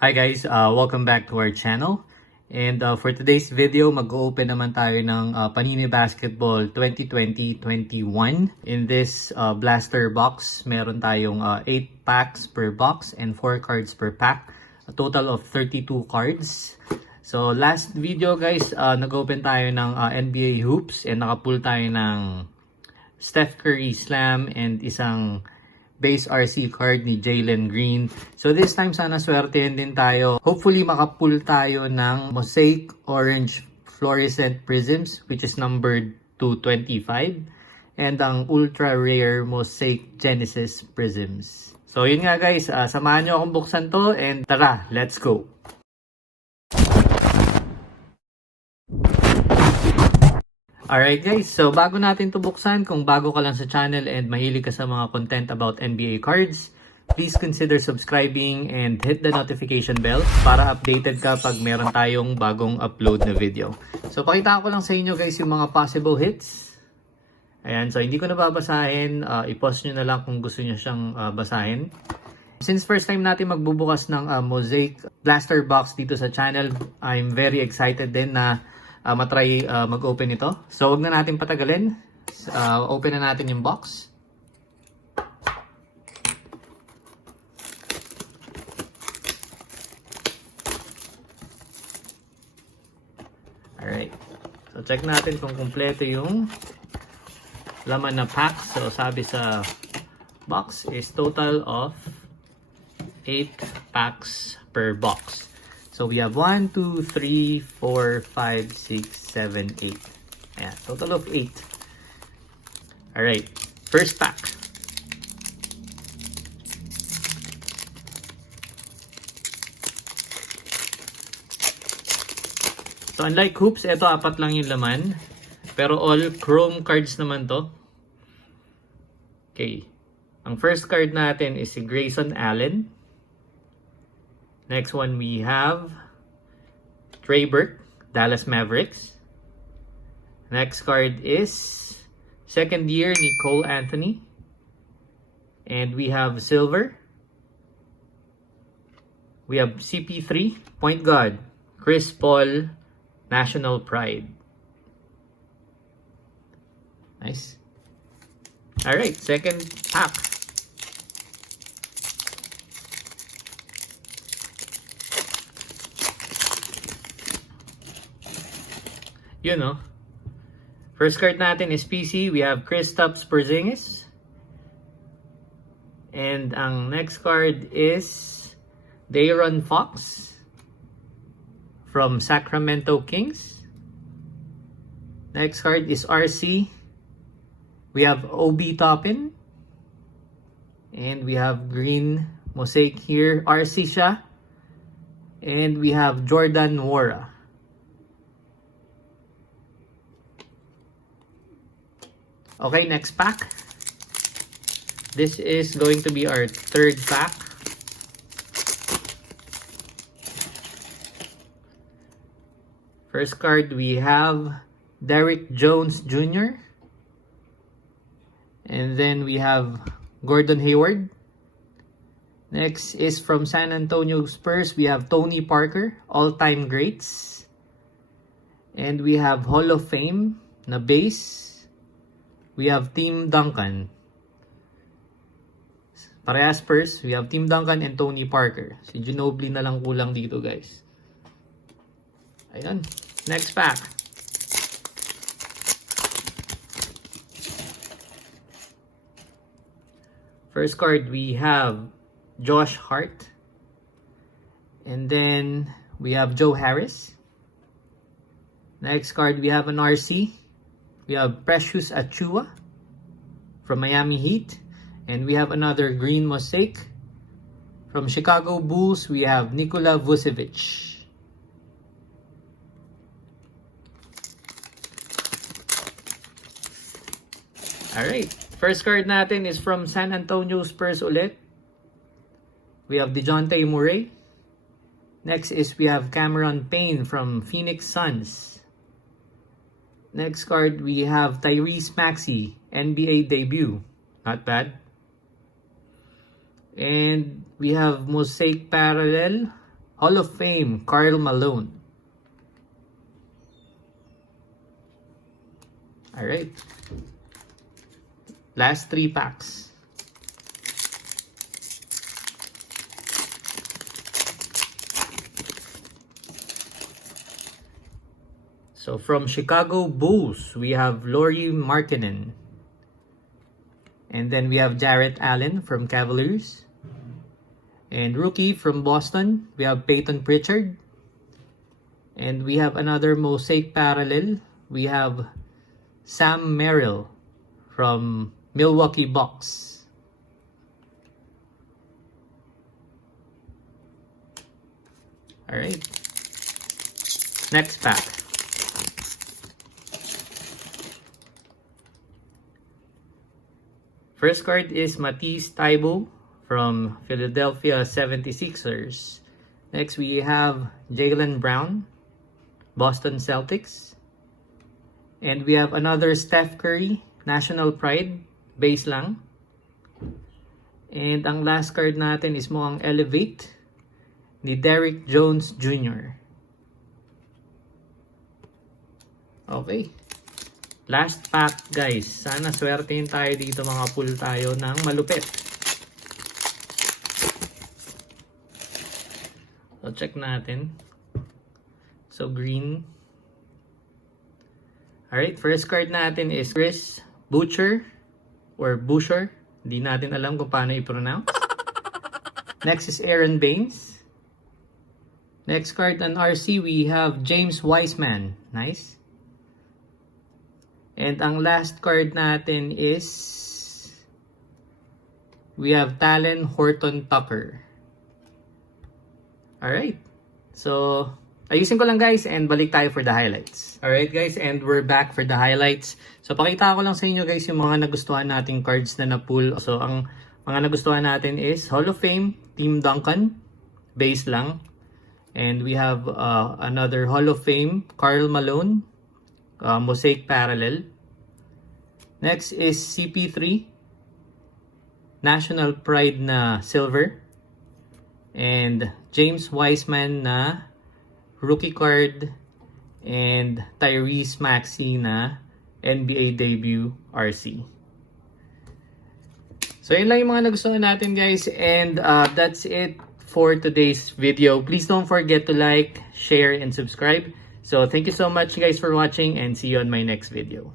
Hi guys, welcome back to our channel. And for today's video, mag-open naman tayo ng Panini Basketball 2020-21. In this blaster box, meron tayong 8 packs per box and 4 cards per pack. A total of 32 cards. So last video guys, nag-open tayo ng NBA hoops and nakapull tayo ng Steph Curry Slam and isang base RC card ni Jalen Green. So this time sana swertein din tayo. Hopefully makapull tayo ng Mosaic Orange Fluorescent Prisms which is numbered 225 and ang Ultra Rare Mosaic Genesis Prisms. So yun nga guys, samahan nyo akong buksan to and tara, let's go! Alright guys, so bago natin to buksan, kung bago ka lang sa channel and mahilig ka sa mga content about NBA cards, please consider subscribing and hit the notification bell para updated ka pag meron tayong bagong upload na video. So pakita ko lang sa inyo guys yung mga possible hits. Ayan, so hindi ko na babasahin, i-pause nyo na lang kung gusto nyo siyang basahin. Since first time natin magbubukas ng Mosaic Blaster Box dito sa channel, I'm very excited din na matry mag-open ito. So, wag na natin patagalin. Open na natin yung box. Alright. So, check natin kung kumpleto yung laman na pack. So, sabi sa box is total of 8 packs per box. So we have 1, 2, 3, 4, 5, 6, 7, 8. Ayan, total of 8. Alright, first pack. So unlike hoops, ito 4 lang yung laman. Pero all chrome cards naman to. Okay. Ang first card natin is si Grayson Allen. Next one we have Trey Burke, Dallas Mavericks. Next card is second year Nicole Anthony. And we have silver. We have CP3, point guard, Chris Paul, National Pride. Nice. Alright, second pack. You know, first card natin is PC. We have Kristaps Porzingis. And ang next card is De'Aaron Fox from Sacramento Kings. Next card is RC. We have OB Toppin. And we have green mosaic here. RC siya. And we have Jordan Nwora. Okay, next pack. This is going to be our third pack. First card, we have Derrick Jones Jr. And then we have Gordon Hayward. Next is from San Antonio Spurs. We have Tony Parker, all-time greats. And we have Hall of Fame na base. We have Tim Duncan. Parehas Spurs. We have Tim Duncan and Tony Parker. Si Ginobili na lang kulang dito guys. Ayan. Next pack. First card we have Josh Hart. And then we have Joe Harris. Next card we have an RC. We have Precious Achiuwa from Miami Heat. And we have another green mosaic. From Chicago Bulls, we have Nikola Vucevic. Alright, first card natin is from San Antonio Spurs ulit. We have DeJounte Murray. Next is we have Cameron Payne from Phoenix Suns. Next card, we have Tyrese Maxey, NBA debut. Not bad. And we have Mosaic Parallel Hall of Fame, Karl Malone. Alright. Last 3 packs. So from Chicago Bulls, we have Lauri Markkanen. And then we have Jarrett Allen from Cavaliers. And rookie from Boston, we have Peyton Pritchard. And we have another Mosaic parallel. We have Sam Merrill from Milwaukee Bucks. Alright. Next pack. First card is Matisse Thybulle from Philadelphia 76ers. Next, we have Jaylen Brown, Boston Celtics. And we have another Steph Curry, National Pride, base lang. And ang last card natin is mo ang Elevate ni Derrick Jones Jr. Okay. Last pack guys. Sana swertein tayo dito, mga pull tayo ng malupit. So check natin. So green. Alright, first card natin is Chris Boucher or Boucher. Hindi natin alam kung paano i-pronounce. Next is Aaron Baines. Next card on RC, we have James Wiseman. Nice. And ang last card natin is we have Talen Horton Tucker. Alright. So, ayusin ko lang guys and balik tayo for the highlights. Alright guys, and we're back for the highlights. So, pakita ko lang sa inyo guys yung mga nagustuhan nating cards na na-pull. So, ang mga nagustuhan natin is Hall of Fame, Team Duncan, base lang. And we have another Hall of Fame, Karl Malone, Mosaic parallel. Next is CP3, National Pride na silver. And James Wiseman na rookie card. And Tyrese Maxey na NBA debut RC. So yun lang yung mga nagustuhan natin guys. And that's it for today's video. Please don't forget to like, share, and subscribe. So thank you so much guys for watching and see you on my next video.